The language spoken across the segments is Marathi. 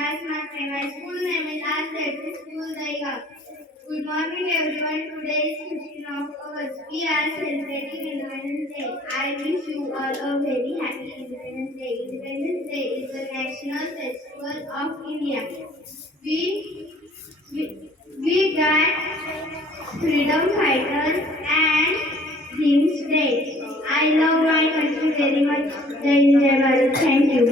That's my school name is Aztec School Daiga. Good morning everyone. Today is 15th of August. We are celebrating Independence Day. I wish you all a very happy Independence Day. Independence Day is the national festival of India. We got freedom fighters and King's Day. I love my country very much. Jai Hind, Jai Bharat. Thank you.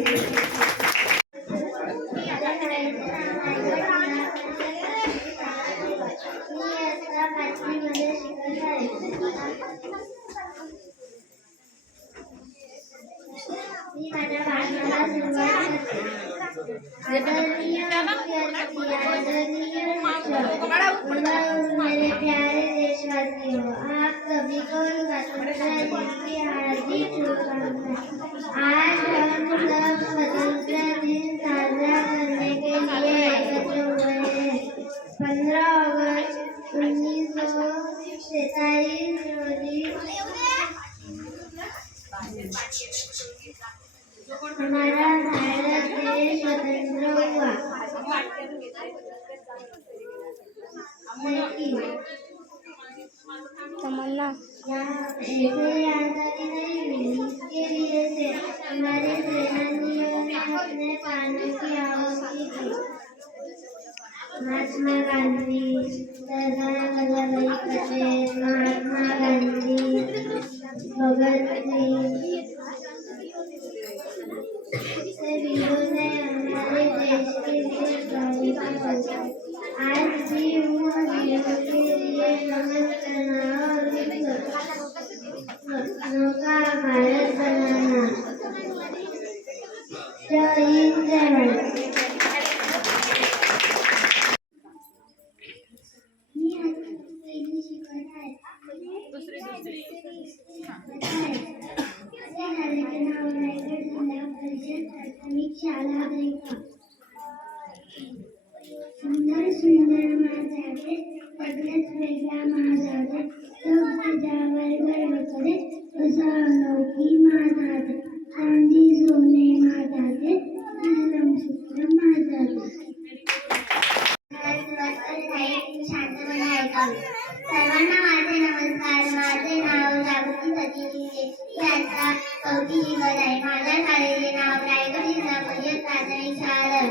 मी माझ्या भाषणाला सुरुवात करते. आदरणीय मेरे प्यारे देशवासियों, आप सभी को स्वतंत्रता दिन की हार्दिक शुभकामनाएं। आज हम सब स्वतंत्रता दिन साजरा करने के लिए एकत्र हुए हैं। 15 अगस्त 1947 रोजी हमारा भारत देश स्वतंत्र हुआ। तमन्ना ऐसे आजादी नहीं मिली, इसके लिए से हमारे सेनानियों ने अपने प्राणों की आहुति दी। महात्मा गांधी, सरदार वल्लभ भाई पटेल, महात्मा गांधी, भगत सिंह से वीरों ने हमारे देश के लिए बलिदान दिया। आज भी उन वीरों के लिए नमन करना और सपनों का भारत बनाना। जय हिंद, जय भारत। सुंदर सुंदर माझ्याकडे सगळ्याच वेगळा माझ्याकडे लोक तुझ्यावर गर्व करे असा अनोखी माझ्याकडे चांदी सोने माझ्याकडे सूत्र माझ्याकडे शांतपणे ऐकावे। सर्वांना माझे नमस्कार। माझे नाव जागृती सतीश शिंदे। याचा 4थी शिकत आहे। माझ्या शाळेचे नाव रायगड जिल्हा परिषद प्राथमिक शाळा।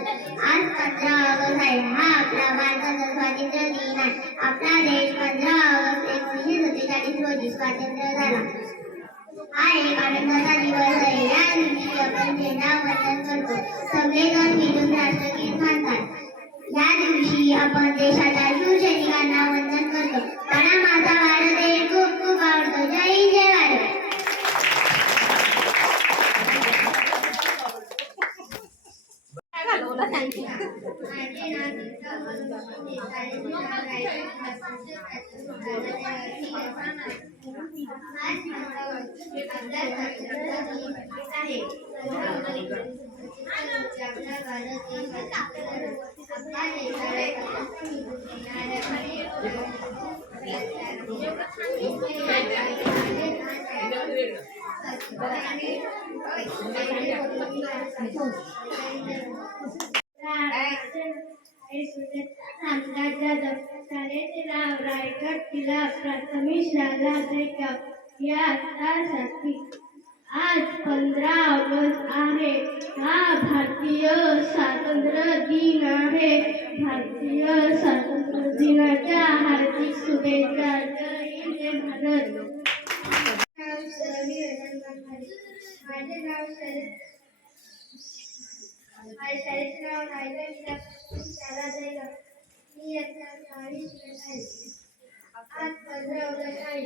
आज 15 ऑगस्ट आहे। हा आपला भारताचा स्वातंत्र्य दिन आहे। आपला देश 15 ऑगस्ट 1947 रोजी स्वातंत्र्य झाला। हा एक आनंदाचा दिवस आहे। या दिवशी आपण झेंडा वंदन करतो। सगळेजण मिळून राष्ट्रगीत म्हणतात। या दिवशी आपण देशाच्या शिवसैनिकांना वंदन करतो। मला माझा भारत देश खूप खूप आवडतो। जय हिंद, जय भारत। रायगड जिल्हा प्राथमिक शाळा यासाठी आज 15 ऑगस्ट आहे। हा भारतीय स्वातंत्र्य दिन आहे। भारतीय स्वातंत्र्य दिनाच्या हार्दिक शुभेच्छा। जय हिंद, जय भारत। माझे नाव शाळेचे नाव रायगड जिल्हा शाळा जायला। मी आता 40 शिकत आहे। आज 15 ऑगस्ट आहे।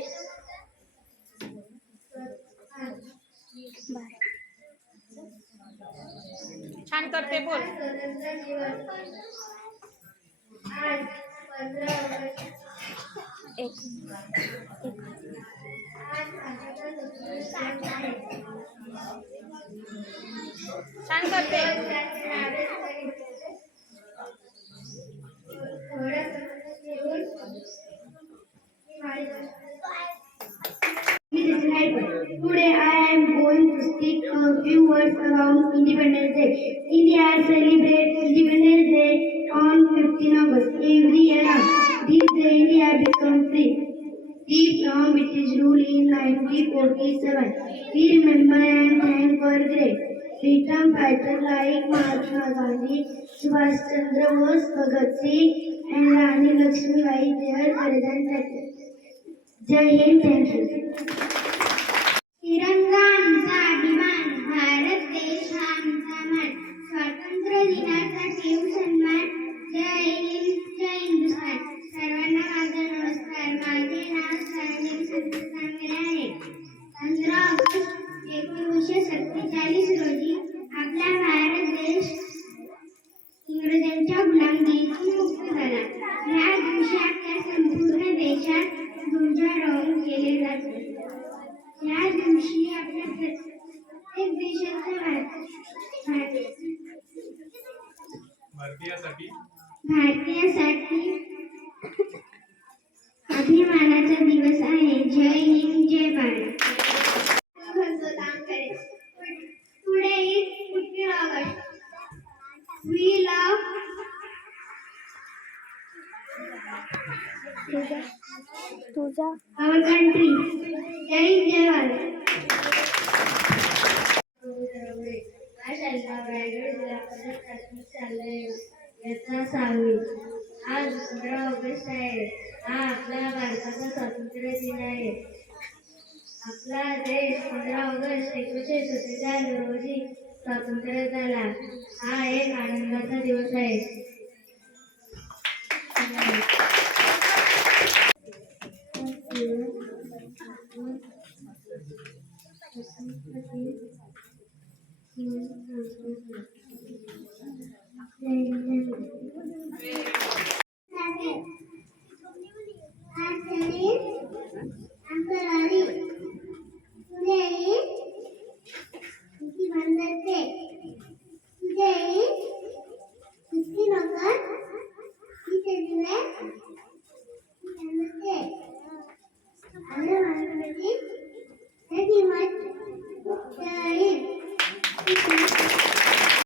छान करते बोल। स्वतंत्र दिवस आज 15 ऑगस्ट आज भारताचा स्वतंत्र आहे। छान करते। Today I am going to speak a few words around Independence Day. India celebrates Independence 47. We remember and thank for great freedom fighters like Mahatma Gandhi, Subhash Chandra Bose, Bhagat Singh, and Rani Lakshmibai. Their present. Jai Hind, thank you. तिरंगा आमचा अभिमान, भारत देश हा आमचा मान, स्वातंत्र्य दिनाचा ठेव सन्मान. जय हिंद, जय हिंदुस्थान. सर्वांना माझा नमस्कार. माझे नाव सरनेम संतसामिल आहे. 15 ऑगस्ट 1947 रोजी आपला भारत देश इंग्रजांच्या गुलामगिरीतून मुक्त झाला. या दिवशी आपल्या संपूर्ण देशात ध्वजारोहण केले जाते. या दिवशी आपल्या प्रत्येक देशाचा भारतीयासाठी अभिमानाचा दिवस आहे. जय हिंद, जय Bharat. Today is 15 August. We love our country. जय हिंद, जय भारत. याचा 6वी. आज 15 ऑगस्ट आहे. हा आपला भारताचा स्वातंत्र्य दिन आहे. आपला देश 15 ऑगस्ट 1947 रोजी स्वातंत्र्य झाला. हा एक आनंदाचा दिवस आहे.